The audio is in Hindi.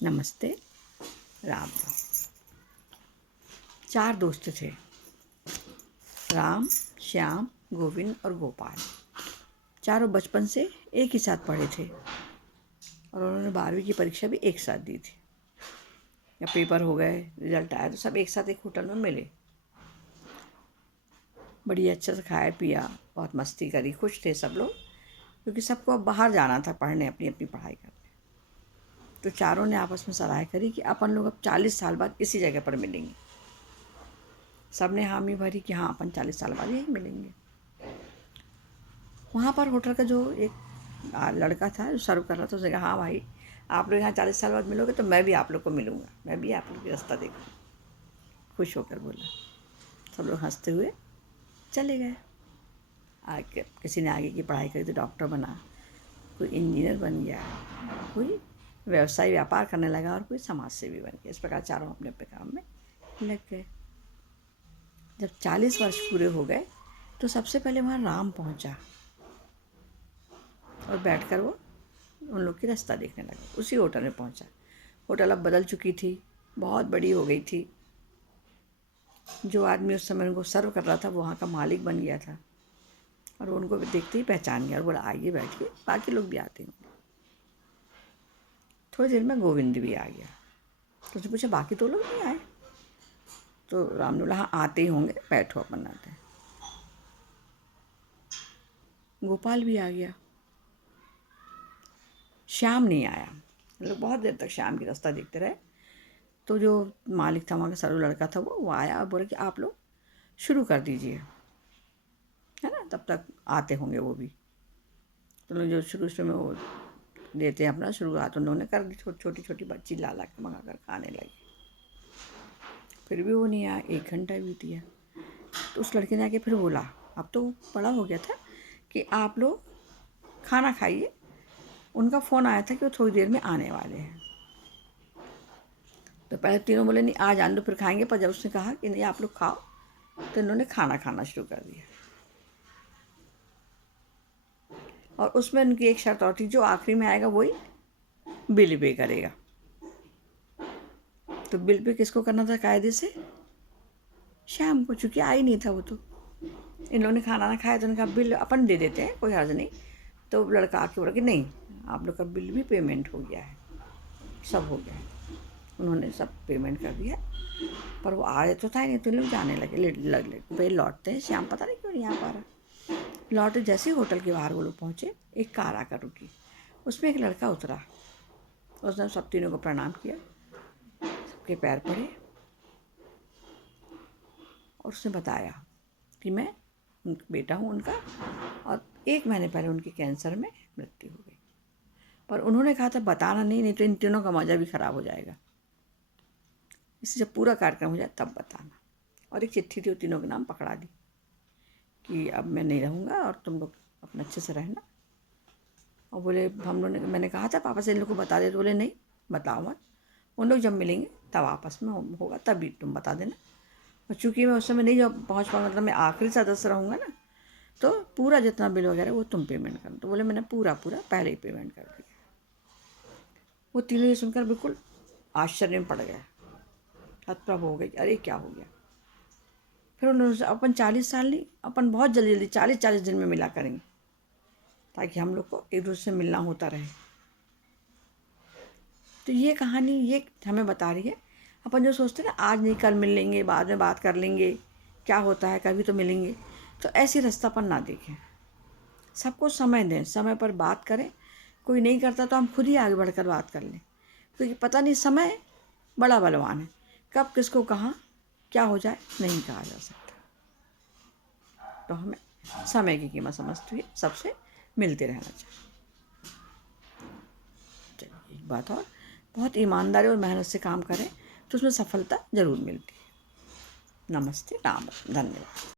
नमस्ते। राम राम। 4 दोस्त थे, राम, श्याम, गोविंद और गोपाल। चारों बचपन से एक ही साथ पढ़े थे और उन्होंने 12वीं की परीक्षा भी एक साथ दी थी। जब पेपर हो गए, रिजल्ट आया तो सब एक साथ एक होटल में मिले। बड़ी अच्छे से खाया पिया, बहुत मस्ती करी, खुश थे सब लोग, क्योंकि सबको अब बाहर जाना था पढ़ने, अपनी अपनी पढ़ाई करने। तो चारों ने आपस में सलाह करी कि अपन लोग अब 40 साल बाद इसी जगह पर मिलेंगे। सब ने हामी भरी कि हाँ, अपन 40 साल बाद यहीं मिलेंगे। वहाँ पर होटल का जो एक लड़का था जो सर्व कर रहा था, उसने कहा, हाँ भाई, आप लोग यहाँ 40 साल बाद मिलोगे तो मैं भी आप लोग को मिलूँगा, मैं भी आप लोग की रास्ता देखूँगा। खुश होकर बोला। सब लोग हंसते हुए चले गए। आगे किसी ने आगे की पढ़ाई करी तो डॉक्टर बना, कोई इंजीनियर बन गया, कोई व्यवसाय व्यापार करने लगा और कोई समाज सेवी बन गया। इस प्रकार चारों अपने अपने काम में लग गए। जब 40 वर्ष पूरे हो गए तो सबसे पहले वहाँ राम पहुँचा और बैठकर वो उन लोग की रास्ता देखने लगा। उसी होटल में पहुँचा। होटल अब बदल चुकी थी, बहुत बड़ी हो गई थी। जो आदमी उस समय उनको सर्व कर रहा था वो वहाँ का मालिक बन गया था और उनको देखते ही पहचान गया और बोला, आइए बैठिए, बाकी लोग भी आते होंगे। थोड़ी देर में गोविंद भी आ गया। तो उसने पूछा, बाकी तो लोग नहीं आए? तो राम ने बोला, हाँ आते ही होंगे, बैठो अपन आते हैं। गोपाल भी आ गया। श्याम नहीं आया। हम लोग बहुत देर तक श्याम की रास्ता देखते रहे। तो जो मालिक था वहाँ का सर्व लड़का था वो आया और बोला कि आप लोग शुरू कर दीजिए, है ना, तब तक आते होंगे वो भी। तो लोग जो शुरू में वो देते हैं अपना शुरुआत उन्होंने कर दी। छोटी छोटी बच्ची ला ला के मंगा कर खाने लगी। फिर भी वो नहीं आया। 1 घंटा बीत गया। तो उस लड़के ने आके फिर बोला, अब तो बड़ा हो गया था, कि आप लोग खाना खाइए। उनका फ़ोन आया था कि वो थोड़ी देर में आने वाले हैं। तो पहले तीनों बोले, नहीं आज आने दो, फिर खाएंगे। पर जब उसने कहा कि नहीं आप लोग खाओ, तो इन्होंने खाना खाना शुरू कर दिया। और उसमें उनकी एक शर्त और थी, जो आखिरी में आएगा वही बिल पे करेगा। तो बिल पे किसको करना था कायदे से? श्याम को, चूँकि आ ही नहीं था वो। तो इन लोगों ने खाना ना खाया तो उन्होंने कहा बिल अपन दे देते हैं, कोई हर्ज नहीं। तो लड़का आके बोला कि नहीं, आप लोग का बिल भी पेमेंट हो गया है, सब हो गया है। उन्होंने सब पेमेंट कर दिया। पर वो आ रहे तो था ही नहीं। तो लोग जाने लगे भाई लौटते हैं। श्याम पता नहीं क्यों नहीं आ पा रहा। लौटे जैसे ही होटल के बाहर वो लोग पहुँचे, एक कार आकर रुकी। उसमें एक लड़का उतरा। उसने सब तीनों को प्रणाम किया, सबके पैर पड़े और उसने बताया कि मैं बेटा हूँ उनका, और 1 महीने पहले उनकी कैंसर में मृत्यु हो गई। पर उन्होंने कहा था बताना नहीं तो इन तीनों का मज़ा भी ख़राब हो जाएगा। इससे जब पूरा कार्यक्रम हो जाए तब बताना। और एक चिट्ठी थी, वो तीनों के नाम पकड़ा दी कि अब मैं नहीं रहूँगा और तुम लोग अपना अच्छे से रहना। और बोले हम लोग ने, मैंने कहा था पापा से इन लोग को बता दे। तो बोले नहीं, बताओ मत, उन लोग जब मिलेंगे तब आपस में होगा, तभी तुम बता देना। और चूँकि मैं उस समय नहीं जब पहुँच पाऊँगा, मतलब मैं आखिरी सदस्य रहूँगा ना, तो पूरा जितना बिल वगैरह वो तुम पेमेंट करना। तो बोले मैंने पूरा पहले ही पेमेंट कर दिया। वो तीनों ये सुनकर बिल्कुल आश्चर्य में पड़ गया, हतप्रभ हो गई, अरे क्या हो गया। फिर उन्होंने, अपन 40 साल नहीं, अपन बहुत जल्दी जल्दी 40-40 दिन में मिला करेंगे, ताकि हम लोग को एक दूसरे से मिलना होता रहे। तो ये कहानी ये हमें बता रही है, अपन जो सोचते हैं ना आज नहीं कल मिल लेंगे, बाद में बात कर लेंगे, क्या होता है कभी तो मिलेंगे, तो ऐसी रास्ता अपन ना देखें। सबको समय दें, समय पर बात करें। कोई नहीं करता तो हम खुद ही आगे बढ़कर बात कर लें, क्योंकि पता नहीं समय बड़ा बलवान है, कब किसको कहाँ क्या हो जाए नहीं कहा जा सकता। तो हमें समय की कीमत समझते हुए सबसे मिलते रहना चाहिए। चलिए एक बात और, बहुत ईमानदारी और मेहनत से काम करें तो उसमें सफलता ज़रूर मिलती है। नमस्ते, राम, धन्यवाद।